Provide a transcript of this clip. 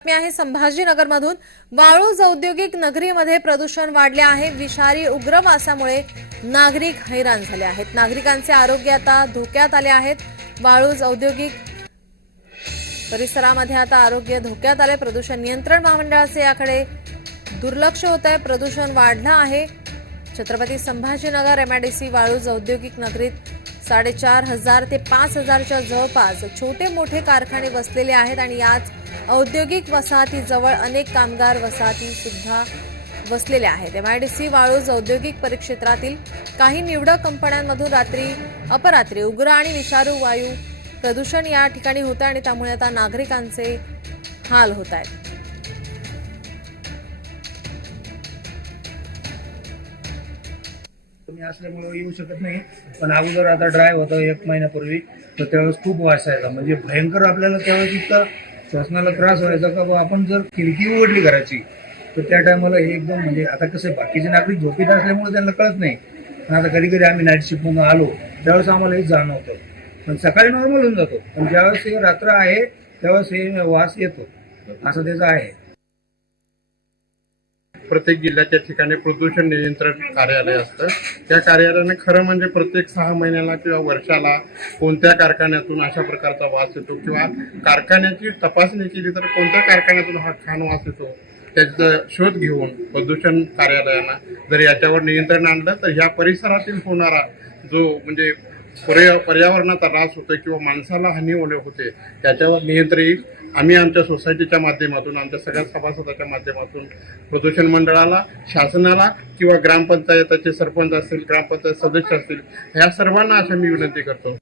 बातमी आहे संभाजीनगरमधून. वाळूज औद्योगिक नगरीमध्ये प्रदूषण वाढले आहे. विषारी उग्रवासामुळे नागरिक हैराण झाले आहेत. नागरिकांचे आरोग्य आता धोक्यात आले आहेत. वाळूज औद्योगिक परिसरामध्ये आता आरोग्य धोक्यात आले. प्रदूषण नियंत्रण महामंडळाचे याकडे दुर्लक्ष होत आहे. प्रदूषण वाढलं आहे. छत्रपती संभाजीनगर एमआयडीसी वाळूज औद्योगिक नगरीत साडेचार हजार ते पाच हजारच्या जवळपास छोटे मोठे कारखाने वसलेले आहेत आणि याच औद्योगिक वसाहतीजवळ अनेक कामगार वसाहती सुद्धा वसलेल्या आहेत. M I D C Waluj औद्योगिक परिक्षेत्रातील काही निवडक कंपन्यांमधून रात्री अपरात्री उग्र आणि विषारू वायू प्रदूषण या ठिकाणी होतं आणि त्यामुळे आता नागरिकांचे हाल होत आहेत. असल्यामुळे येऊ शकत नाही. पण अगोदर आता ड्राईव्ह होतं एक महिन्यापूर्वी. तर त्यावेळेस खूप वास यायचा. म्हणजे भयंकर आपल्याला त्यावेळेस इतका शासनाला त्रास व्हायचा का बुवा? आपण जर खिडकी उघडली घराची तर त्या टायमाला हे एकदम म्हणजे आता कसं आहे, बाकीचे नागरिक झोपीत असल्यामुळे त्यांना कळत नाही. पण आता कधी कधी आम्ही नाईट शिफ्टमधून आलो त्यावेळेस आम्हाला हे जाणवतं. पण सकाळी नॉर्मल होऊन जातो. पण ज्यावेळेस हे रात्र आहे त्यावेळेस हे वास येतो. असं त्याचं आहे. प्रत्येक जिल्ह्याच्या ठिकाणी प्रदूषण नियंत्रण कार्यालय असतं. त्या कार्यालयाने खरं म्हणजे प्रत्येक सहा महिन्याला किंवा वर्षाला कोणत्या कारखान्यातून अशा प्रकारचा वास येतो किंवा कारखान्याची तपासणी केली तर कोणत्या कारखान्यातून हा छान वास येतो त्याचा शोध घेऊन प्रदूषण कार्यालयानं जर याच्यावर नियंत्रण आणलं तर ह्या परिसरातील होणारा जो म्हणजे पर्या पर्यावरणाचा ऱ्हास होतो किंवा माणसाला हानी होणे होते त्याच्यावर नियंत्रण येईल. आम्ही आमच्या सोसायटीच्या माध्यमातून आमच्या सगळ्या सभासदाच्या माध्यमातून प्रदूषण मंडळाला शासनाला किंवा ग्रामपंचायताचे सरपंच असतील ग्रामपंचायत सदस्य असतील ह्या सर्वांना अशा मी विनंती करतो.